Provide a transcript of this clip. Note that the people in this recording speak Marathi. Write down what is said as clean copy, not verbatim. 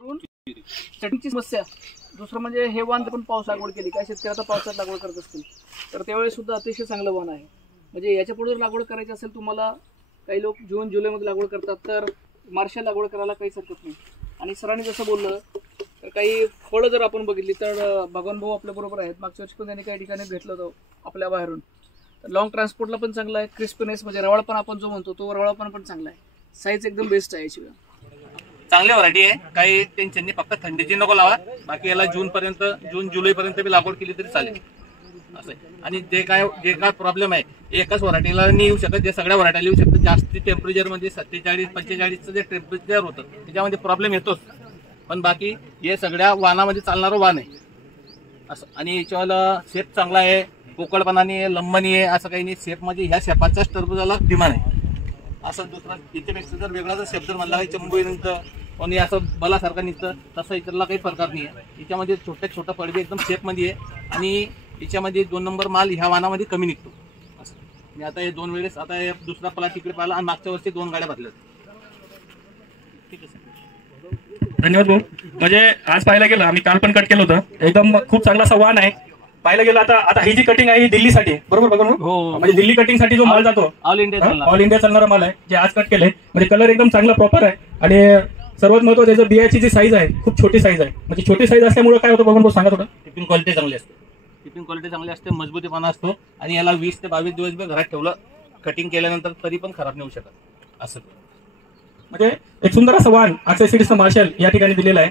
सेटिंगची समस्या, दुसरं म्हणजे हे वाण पण पाऊस लागवड केली, काय शेतकरी आता पावसात लागवड करत असतील तर त्यावेळेस सुद्धा अतिशय चांगलं वाण आहे. म्हणजे याच्या पुढे जर लागवड करायची असेल तुम्हाला, काही लोक जून जुलैमध्ये लागवड करतात, तर मार्चला लागवड करायला काहीच हरकत नाही. आणि सरांनी जसं बोललं तर काही फळं जर आपण बघितली तर भगवान भाऊ आपल्याबरोबर आहेत. मागच्या वर्षी पण त्यांनी काही ठिकाणी भेटलं होतं आपल्या बाहेरून. तर लॉंग ट्रान्सपोर्टला पण चांगला आहे, क्रिस्पनेस म्हणजे रवाळपण आपण जो म्हणतो तो रवाळपण पण चांगला आहे, साईज एकदम बेस्ट आहे याची. चांगली व्हरायटी आहे, काही टेन्शन नाही. फक्त थंडीची नको लावा, बाकी याला जून जुलै पर्यंत बी लागवड केली तरी चालेल असं आहे. आणि जे काय प्रॉब्लेम आहे एकाच व्हरायटीला नाही येऊ शकत, जे सगळ्या व्हरायटीला येऊ शकतं. जास्ती टेम्परेचरमध्ये 47-45चं जे टेम्परेचर होतं त्याच्यामध्ये प्रॉब्लेम येतोच, पण बाकी हे सगळ्या वाणामध्ये चालणारं वाण आहे असं. आणि याच्यावाला शेप चांगला आहे, पोकळपणाने लंबनी आहे, असं काही नाही. शेपमध्ये ह्या शेपाचाच टरबुजाला डिमांड आहे असं. दुसरा याच्यापेक्षा जर वेगळा जर शेप जर म्हणला काही चंबू निघतं आणि असं बलासारखं निघतं, तसं इतरला काही प्रकार नाही आहे. याच्यामध्ये छोटा पडबी एकदम शेपमध्ये आहे आणि याच्यामध्ये 2 नंबर माल ह्या वाणामध्ये कमी निघतो असं. मी आता हे 2 वेळेस, आता हे दुसरा पला तिकडे पाहिला आणि मागच्या वर्षी 2 गाड्या भरल्या. ठीक आहे सर, धन्यवाद भाऊ. म्हणजे आज पाहायला गेलं, आम्ही काल पण कट केलं होतं, एकदम खूप चांगला असा वाण आहे. पाहायला गेलं आता ही जी कटिंग आहे ही दिल्लीसाठी आहे, बरोबर बघा. हो, म्हणजे दिल्ली कटिंग साठी जो माल जातो ऑल इंडिया चालणारा माल आहे, जे आज कट केलंय. म्हणजे कलर एकदम चांगला प्रॉपर आहे आणि सर्वात महत्त्वाचं त्याचं बियाची जी साईज आहे खूप छोटी साईज आहे. म्हणजे छोटी साईज असल्यामुळे काय होतं बघून भाऊ सांगा थोडं. टिपिंग क्वालिटी चांगली असते, मजबूतीपणा असतो आणि याला 20 ते 22 दिवस घरात ठेवलं कटिंग केल्यानंतर तरी पण खराब नाही होऊ शकत असं. म्हणजे एक सुंदर असं वाण अक्षय सीड्सचं मार्शल या ठिकाणी दिलेलं आहे.